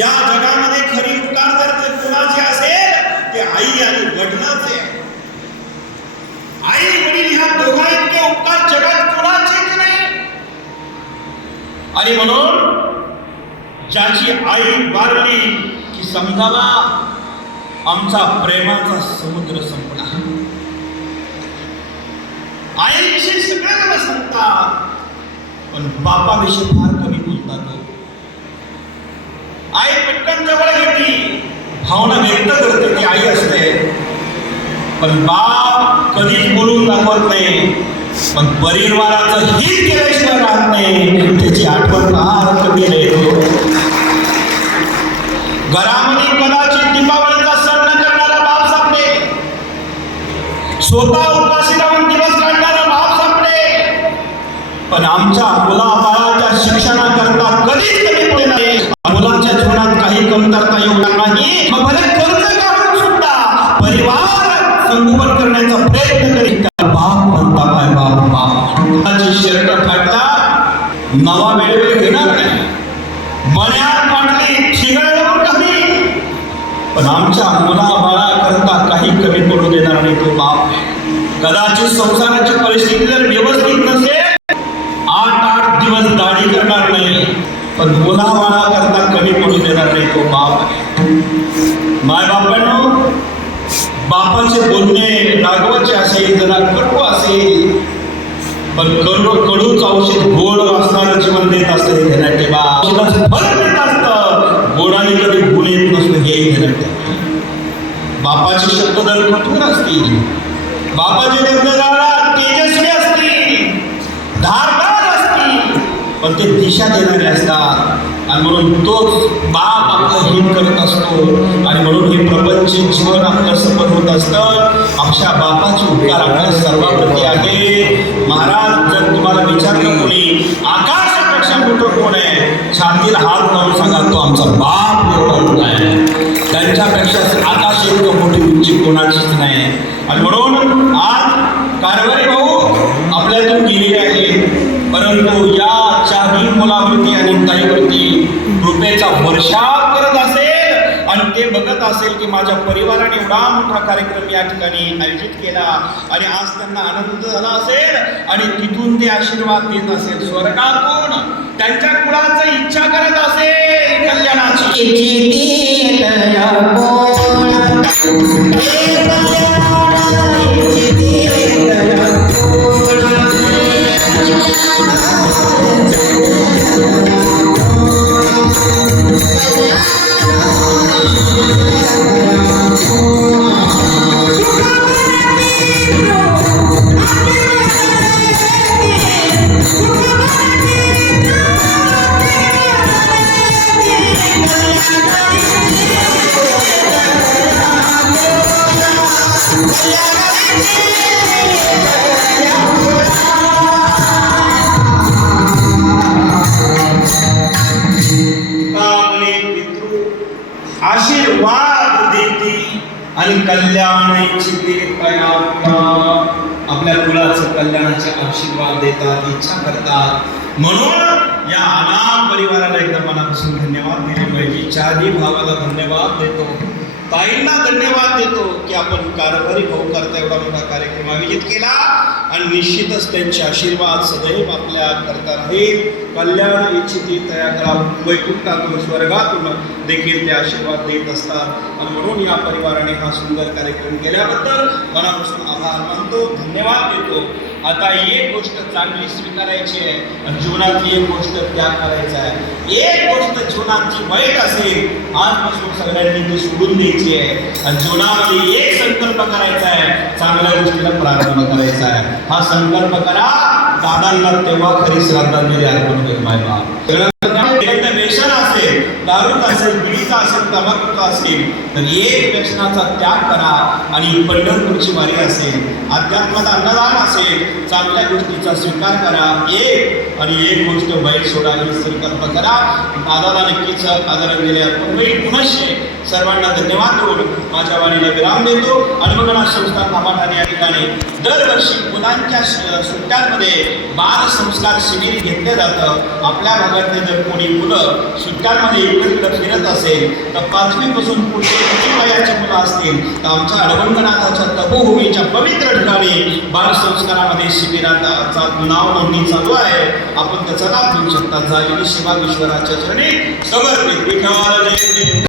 या जगामध्ये खरी उपकार जर ते कोणाचे असेल ते आई आणि वडिलांचे. आई वडील ह्या दोघा इतके उपकार जगात कोणाचेच नाही. आणि म्हणून ज्याची आई वारली की समजाला आमचा प्रेमाचा समुद्र संपला. आईविषयी सगळे जण सांगतात पण बापाविषयी फार कमी बोलतात. आई पटकन जवळ घेते भावना व्यक्त करते ती आई असते. पण बाप कधीच बोलून दाखवत नाही. पण परिवाराचं हित केल्याशिवाय राहत नाही. त्याची आठवण फार कमी येतो घरामध्ये कदाचित दीपावलीचा सण न करणारा बाप सापडे. स्वतः उपाशी राहून दिवस काढणारा बाप सापडे. पण आमच्या मुला पण आमच्या मुलाबाळा करता काही कमी पडू देणार नाही तो बाप. कदाचित संसाराची परिस्थिती जर व्यवस्थित नसेल आठ आठ दिवस दाढी करणार नाही. पण करता कमी पडू देणार नाही तो बाप. माय बापांनो, बापाचे बोलणे रागवाचे असेल, जरा कडू असेल, पण कडू कडूच औषध गोड असणारं, जीवन देत असतं हे ध्यानात ठेवा देत असतं. गोडाने कधी बापाचे शब्द कठोर असतील? बापाचे शब्द तेजस्वी असतील धारदार असतील. पण ते दिशा देणारे असतात. आणि म्हणून तोच बाप आपलं हित करत असतो. आणि म्हणून हे प्रपंच जीवन आपलं सफल होत असतं. आमच्या बापाचे उपकार आपल्या सर्वाप्रती आहे. महाराज जर तुम्हाला विचारलं कोणी आकाशापेक्षा मोठं कोण आहे? छातीला हात लावून सांगा तो आमचा बाप एवढा मोठा आहे. त्यांच्यापेक्षा आकाश मोठी उंची कोणाचीच नाही. आणि म्हणून आज कारभारी भाऊ आपल्यातून गेलेले आहे. परंतु या चारही मुलावरती आणि ताईवरती कृपेचा वर्षाव करत असेल आणि ते बघत असेल की माझ्या परिवाराने एवढा मोठा कार्यक्रम या ठिकाणी आयोजित केला आणि आज त्यांना आनंद झाला असेल आणि तिथून ते आशीर्वाद देत असेल. स्वर्गातून त्यांच्या कुळाचं इच्छा करत असेल कल्याणाची. Eba, आणि कल्याण आपल्या कुलाचं कल्याणाचे आशीर्वाद देतात इच्छा करतात. म्हणून या अनाम परिवाराला एकदा मनापासून धन्यवाद दिले पाहिजे. चारही भावाला धन्यवाद देतो. ताईंना धन्यवाद देतो की आपण कारभारी भाऊ करता एवढा मोठा कार्यक्रम आयोजित केला. आणि निश्चितच त्यांचे आशीर्वाद सदैव आपल्या करता राहील. कल्याण इच्छिती तया करा. वैकुंठातून स्वर्गातून देखील ते आशीर्वाद देत असतात. आणि म्हणून या परिवाराने हा सुंदर कार्यक्रम केल्याबद्दल मनापासून आभार मानतो. धन्यवाद देतो. आता एक गोष्ट चांगली स्वीकारायची आहे आणि जीवनातली एक गोष्ट त्याग करायचा आहे. एक गोष्ट जीवनात वाईट असेल आजपासून सगळ्यांनी ती सोडून द्यायची आहे. आणि जीवनामध्ये एक संकल्प करायचा आहे चांगल्या गोष्टीला प्रारंभ करायचा आहे. हा संकल्प करा दादांना तेव्हा खरी श्रद्धांजली अर्पण केली माय बाप सगळ्यांना व्यसन असेल दारूचा असेल असेल तंबाखूचा असेल तर एक व्यसनाचा त्याग करा आणि पंढरपूरची वारी असेल अध्यात्माचा अन्नदान असेल चांगल्या गोष्टीचा स्वीकार करा. एक आणि एक गोष्ट वाईट सोडा ही संकल्प करा. दादाला नक्कीच आदरांजली अर्पण होईल. पुनश्च सर्वांना धन्यवाद. देऊन माझ्या वाणीला विराम देतो. अनुमगणा संस्था थांबाठाणे या ठिकाणी दरवर्षी मुलांच्या सुट्ट्यांमध्ये बाल संस्कार शिबिर घेतलं जातं. आपल्या भागातले जर कोणी मुलं सुट्ट्यांमध्ये इकडे फिरत असेल तर पाचवीपासून पुढचे किती वयाची मुलं असतील तर आमच्या अडवंगनाथाच्या तपोभूमीच्या पवित्र ठिकाणी बालसंस्कारामध्ये शिबिराचा नाव नोंदणी चालू आहे. आपण त्याचा लाभ घेऊ शकता. झालेली सेवा ईश्वराच्या चरणी समर्पित. विठ्ठल